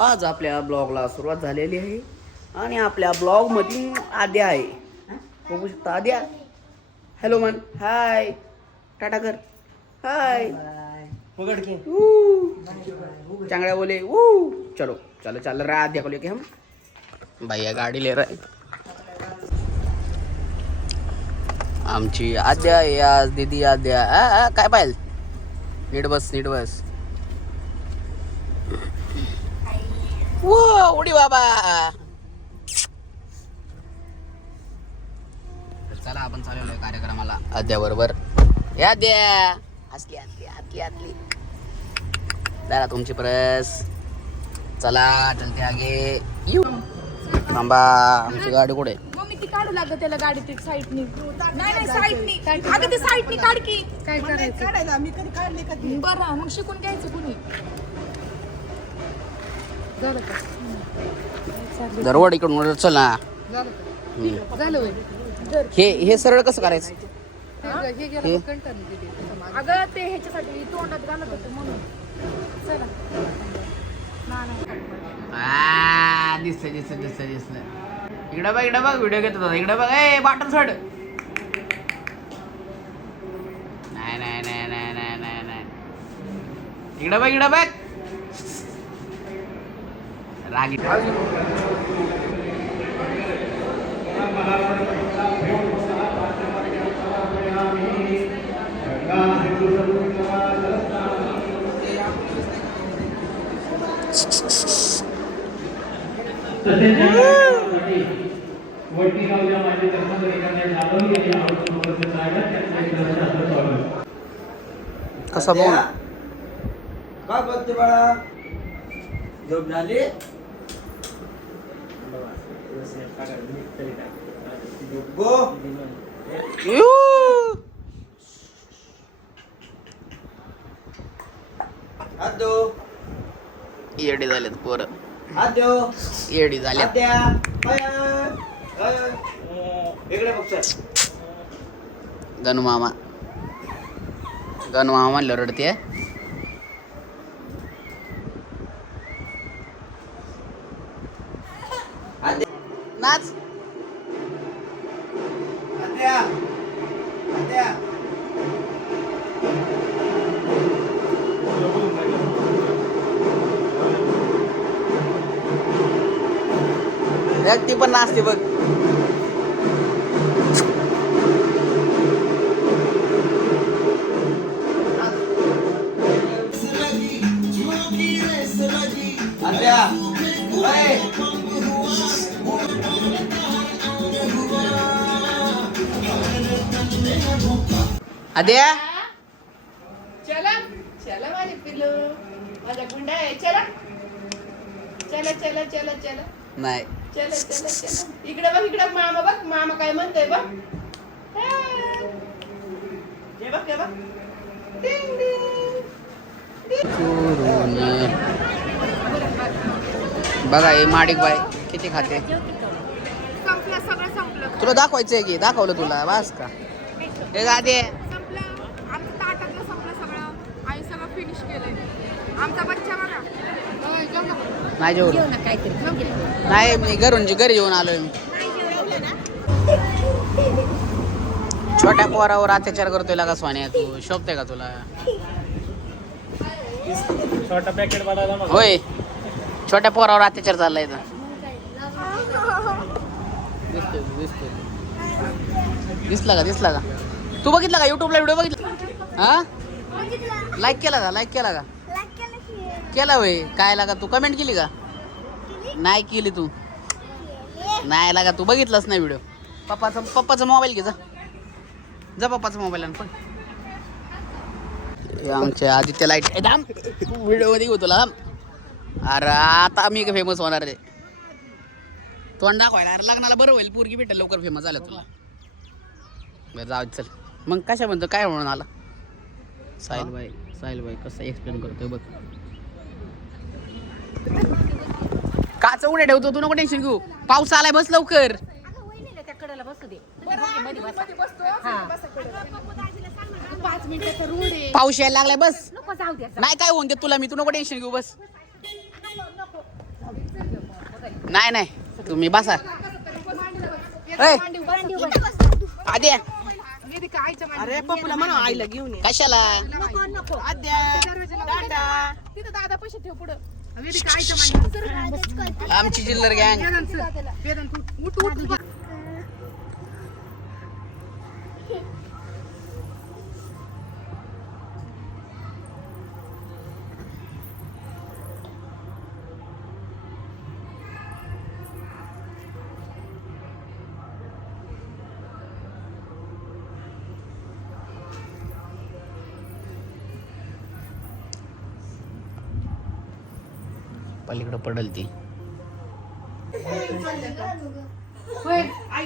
आज आपल्या ब्लॉगला सुरुवात झालेली आहे आणि आपल्या ब्लॉगमध्ये आद्या आहे. बघू शकता आद्या. हॅलो मन. हाय. टाटा कर. हाय. चांगड़ा बोले चलो चलो चल रहा है आद्या को लेके हम. भैया गाडी ले रहा है. आमची आद्या आहे आज. दीदी आद्या. काय पाहिजे. नीट बस नीट बस. उडी बाबा. चला आपण चालवलोय कार्यक्रमाला आद्या बरोबर. या द्या हसली हसली हसली हसली. जरा तुमची परस. चला चलते आगे. थांबा आमची गाडी कुठे. मम्मी ती काढू लागत त्याला गाडी ती साईडनी. नाही साईडनी. अगं ते साईडनी काढ की. काय करायचं काढायचं. मी कधी काढले कधी. बरं मग शिकून घ्यायचं कुणी. झालं का दरवाड इकडून चल ना. झालं हे सरळ कसं करायचं. अगं ते ह्याच्यासाठी तोंडात घालत होतं म्हणून. चला दिसलं दिसलं दिसलं दिसलं. इकडं बघ व्हिडिओ घेत होता. इकडं बघ. ए बाटल सोड. नाही नाही नाही नाही नाही नाही नाही. इकडं बघ. रागी. कसा बोल. काय बोलते बाळा. झोप झाली. गो आदो येडी झालेत पोरं. आदो येडी झाले. आद्या इकडे बघ सर. गणू मामा म्हणलं रडते. नाच. आद्या आद्या ती पण नाचते बघ. आद्या आद्या चला चला माझे पिल्लू माझा गुंडा आहे. चला चला चला चला चला नाही. चला चला चला. इकडे बघ इकडे मामा बघ. मामा काय म्हणतोय बघ. हे बघ हे बघ. डिंग डिंग. बघा हे माडिक बाई किती खाते. संपलं सगळं संपलं. तुला दाखवायचंय की. दाखवलं तुला बस का. हे गादे संपलं आमचं ताटातलं संपलं सगळं. आई सगळं फिनिश केलंय. आमचा बच्चा बघा. नाही जेवण. नाही मी घरी येऊन आलोय. छोट्या पोरावर अत्याचार करतोय का सोन्या. तू शोभते का तुला. छोटा पॅकेट बनवला मग. होय छोट्या पोरावर अत्याचार चाललाय. दिसला का. तू बघितला का युट्यूबला व्हिडिओ बघितला. हा लाईक केला का. केला होय. काय लागा तू कमेंट केली का. नाही केली तू. नाही लागा तू बघितलाच नाही व्हिडिओ. पप्पाचा मोबाईल घे जा पप्पाचा मोबाईल आण पण. आमच्या आदित्य लाईट व्हिडिओ मध्ये तुला. अरे आता मी का फेमस होणार रे. तोंड दाखवायला. अरे लग्नाला बरं होईल. पोरगी भेटेल लवकर फेमस झालं तुला. बरं जाऊ चल. मग कशा म्हणतो काय म्हणून आला. साहिल भाई कसं एक्सप्लेन करतोय बघ. काच उड्या ठेवतो तू. नको टेन्शन घेऊ. पाऊस आलाय बस लवकर. पाऊस यायला लागलाय बस. नाही काय होऊन दे तुला. मी तू नको टेन्शन घेऊ बस. नाही नाही तुम्ही बसा. ऐ, आद्या अरे पप्पूला म्हणा आईला घेऊन ये. कशाला आद्या टाटा. तिथं दादा पैसे ठेव पुढं. आमची चिल्लर गँग. पलीकडं पडल ती.